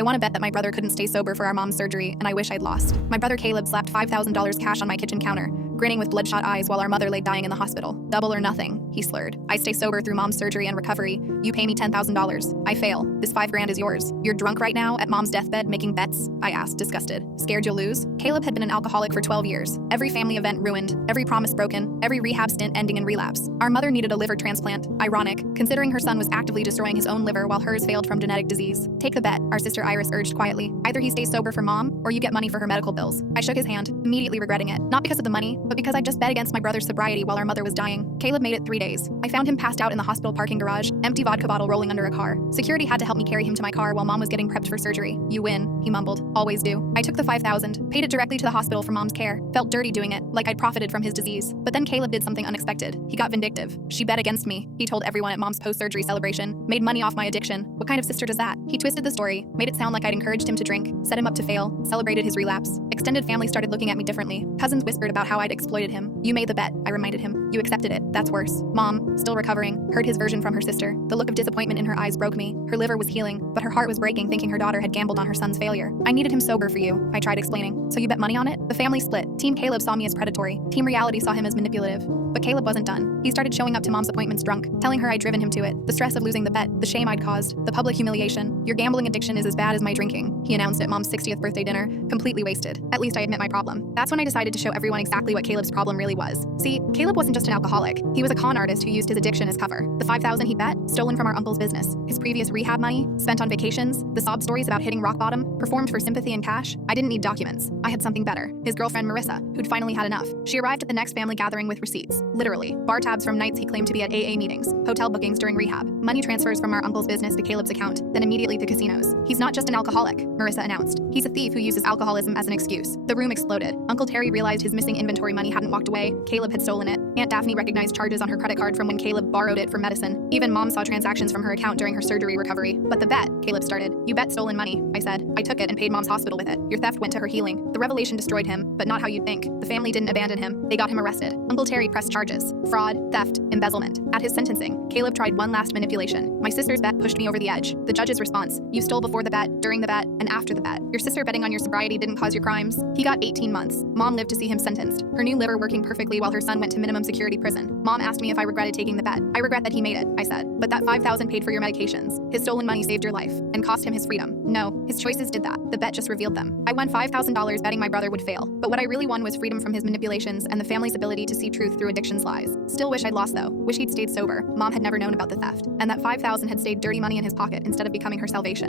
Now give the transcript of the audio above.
I want to bet that my brother couldn't stay sober for our mom's surgery, and I wish I'd lost. My brother Caleb slapped $5,000 cash on my kitchen counter, grinning with bloodshot eyes while our mother lay dying in the hospital. Double or nothing, he slurred. I stay sober through mom's surgery and recovery. You pay me $10,000. I fail. This $5,000 is yours. You're drunk right now at mom's deathbed making bets? I asked, disgusted. Scared you'll lose? Caleb had been an alcoholic for 12 years. Every family event ruined, every promise broken, every rehab stint ending in relapse. Our mother needed a liver transplant. Ironic, considering her son was actively destroying his own liver while hers failed from genetic disease. Take the bet, our sister Iris urged quietly. Either he stays sober for mom, or you get money for her medical bills. I shook his hand, immediately regretting it. Not because of the money, but because I just bet against my brother's sobriety while our mother was dying. Caleb made it 3 days. I found him passed out in the hospital parking garage, empty vodka bottle rolling under a car. Security had to help me carry him to my car while mom was getting prepped for surgery. You win, he mumbled. Always do. I took the $5,000, paid it directly to the hospital for mom's care. Felt dirty doing it, like I'd profited from his disease. But then Caleb did something unexpected. He got vindictive. She bet against me, he told everyone at mom's post-surgery celebration. Made money off my addiction. What kind of sister does that? He twisted the story, made it sound like I'd encouraged him to drink, set him up to fail, celebrated his relapse. Extended family started looking at me differently. Cousins whispered about how I'd exploited him. You made the bet, I reminded him. You accepted it. That's worse. Mom, still recovering, heard his version from her sister. The look of disappointment in her eyes broke me. Her liver was healing, but her heart was breaking thinking her daughter had gambled on her son's failure. I needed him sober for you, I tried explaining. So you bet money on it? The family split. Team Caleb saw me as predatory. Team reality saw him as manipulative. But Caleb wasn't done. He started showing up to mom's appointments drunk, telling her I'd driven him to it. The stress of losing the bet, the shame I'd caused, the public humiliation. Your gambling addiction is as bad as my drinking, he announced at mom's 60th birthday dinner, completely wasted. At least I admit my problem. That's when I decided to show everyone exactly what Caleb's problem really was. See, Caleb wasn't just an alcoholic. He was a con artist who used his addiction as cover. The $5,000 he bet, stolen from our uncle's business. His previous rehab money, spent on vacations, the sob stories about hitting rock bottom, performed for sympathy and cash. I didn't need documents. I had something better. His girlfriend Marissa, who'd finally had enough. She arrived at the next family gathering with receipts. Literally. Bar tabs from nights he claimed to be at AA meetings, hotel bookings during rehab, money transfers from our uncle's business to Caleb's account, then immediately to casinos. He's not just an alcoholic, Marissa announced. He's a thief who uses alcoholism as an excuse. The room exploded. Uncle Terry realized his missing inventory money hadn't walked away. Caleb had stolen it. Aunt Daphne recognized charges on her credit card from when Caleb borrowed it for medicine. Even mom saw transactions from her account during her surgery recovery. But the bet, Caleb started. You bet stolen money, I said. I took it and paid mom's hospital with it. Your theft went to her healing. The revelation destroyed him, but not how you'd think. The family didn't abandon him. They got him arrested. Uncle Terry pressed charges. Fraud, theft, embezzlement. At his sentencing, Caleb tried one last manipulation. My sister's bet pushed me over the edge. The judge's response, you stole before the bet, during the bet, and after the bet. Your sister betting on your sobriety didn't cause your crimes. He got 18 months. Mom lived to see him sentenced. Her new liver working perfectly while her son went to minimum security prison. Mom asked me if I regretted taking the bet. I regret that he made it, I said. But that $5,000 paid for your medications. His stolen money saved your life and cost him his freedom. No, his choices did that. The bet just revealed them. I won $5,000 betting my brother would fail. But what I really won was freedom from his manipulations and the family's ability to see truth through addiction's lies. Still wish I'd lost though. Wish he'd stayed sober. Mom had never known about the theft. And that $5,000 had stayed dirty money in his pocket instead of becoming her salvation.